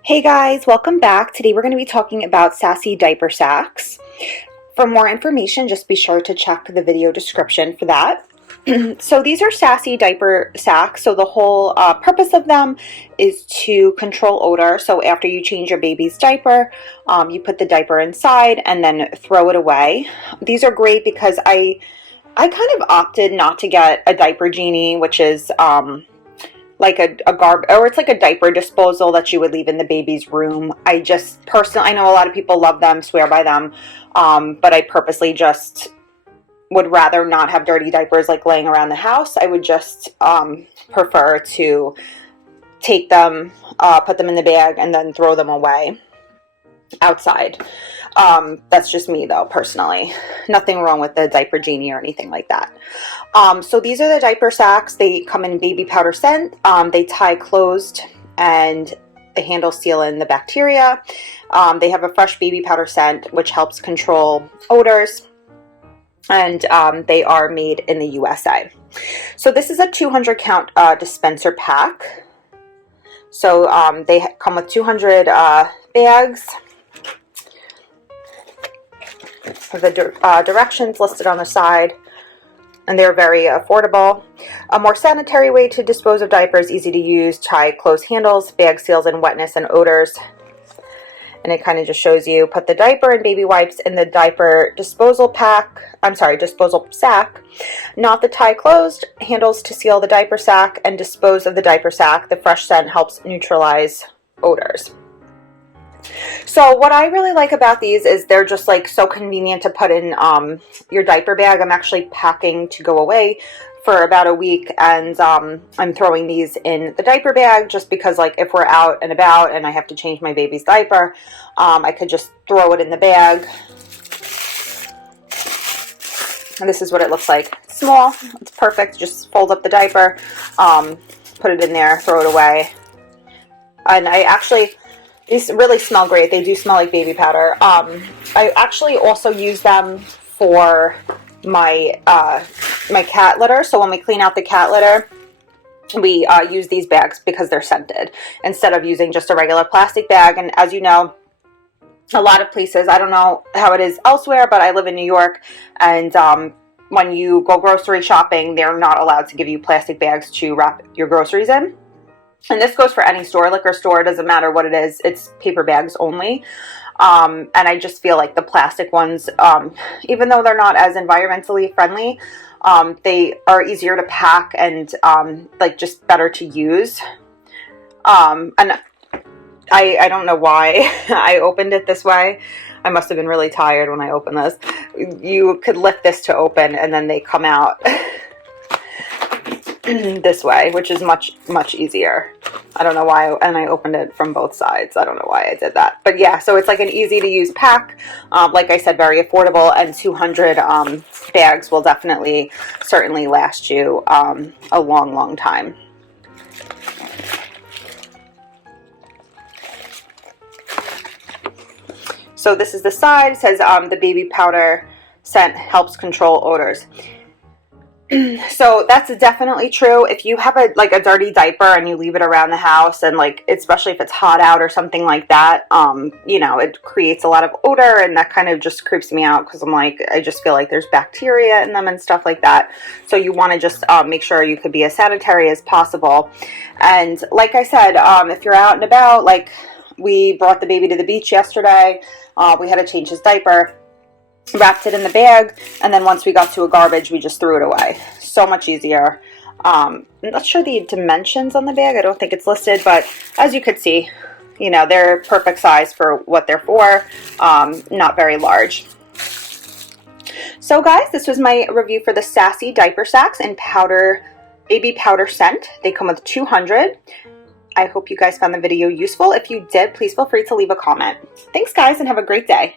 Hey guys, welcome back. Today we're going to be talking about Sassy Diaper Sacks. For more information, just be sure to check the video description for that. So these are Sassy Diaper Sacks. So the whole purpose of them is to control odor. So after you change your baby's diaper, you put the diaper inside and then throw it away. These are great because I kind of opted not to get a diaper genie, which is like a or it's like a diaper disposal that you would leave in the baby's room. I just personally, I know a lot of people love them, swear by them, but I purposely just would rather not have dirty diapers like laying around the house. I would just prefer to take them, put them in the bag, and then throw them away outside. That's just me though, personally. Nothing wrong with the diaper genie or anything like that. So these are the diaper sacks. They come in baby powder scent. They tie closed and the handles seal in the bacteria. They have a fresh baby powder scent, which helps control odors. And they are made in the USA. So this is a 200 count dispenser pack. So they come with 200 bags. The directions listed on the side, and they're very affordable. A more sanitary way to dispose of diapers, easy to use, tie closed handles, bag seals in wetness and odors. And it kind of just shows you put the diaper and baby wipes in the diaper disposal sack, not the tie closed, handles to seal the diaper sack, and dispose of the diaper sack. The fresh scent helps neutralize odors. So what I really like about these is they're just like so convenient to put in your diaper bag. I'm actually packing to go away for about a week, and I'm throwing these in the diaper bag just because, like, if we're out and about and I have to change my baby's diaper, I could just throw it in the bag. And this is what it looks like. Small, it's perfect. Just fold up the diaper, put it in there, throw it away. And these really smell great. They do smell like baby powder. I actually also use them for my my cat litter. So when we clean out the cat litter, we use these bags because they're scented instead of using just a regular plastic bag. And as you know, a lot of places, I don't know how it is elsewhere, but I live in New York, and when you go grocery shopping, they're not allowed to give you plastic bags to wrap your groceries in. And this goes for any store, liquor store, doesn't matter what it is, it's paper bags only. And I just feel like the plastic ones, even though they're not as environmentally friendly, they are easier to pack and like just better to use. And I don't know why I opened it this way. I must have been really tired when I opened this. You could lift this to open and then they come out this way, which is much easier. I don't know why, and I opened it from both sides. I don't know why I did that, but yeah, so it's like an easy to use pack. Like I said, very affordable, and 200 bags will certainly last you a long time. So this is the side. It says the baby powder scent helps control odors. So that's definitely true. If you have a dirty diaper and you leave it around the house, and like, especially if it's hot out or something like that, you know, it creates a lot of odor, and that kind of just creeps me out because I'm like, I just feel like there's bacteria in them and stuff like that. So you want to just make sure you could be as sanitary as possible. And like I said, if you're out and about, like we brought the baby to the beach yesterday, we had to change his diaper, wrapped it in the bag, and then once we got to a garbage, we just threw it away. So much easier. I'm not sure the dimensions on the bag. I don't think it's listed, but as you could see, you know, they're perfect size for what they're for. Not very large. So guys, this was my review for the Sassy Diaper Sacks in baby powder scent. They come with 200. I hope you guys found the video useful. If you did, please feel free to leave a comment. Thanks guys, and have a great day.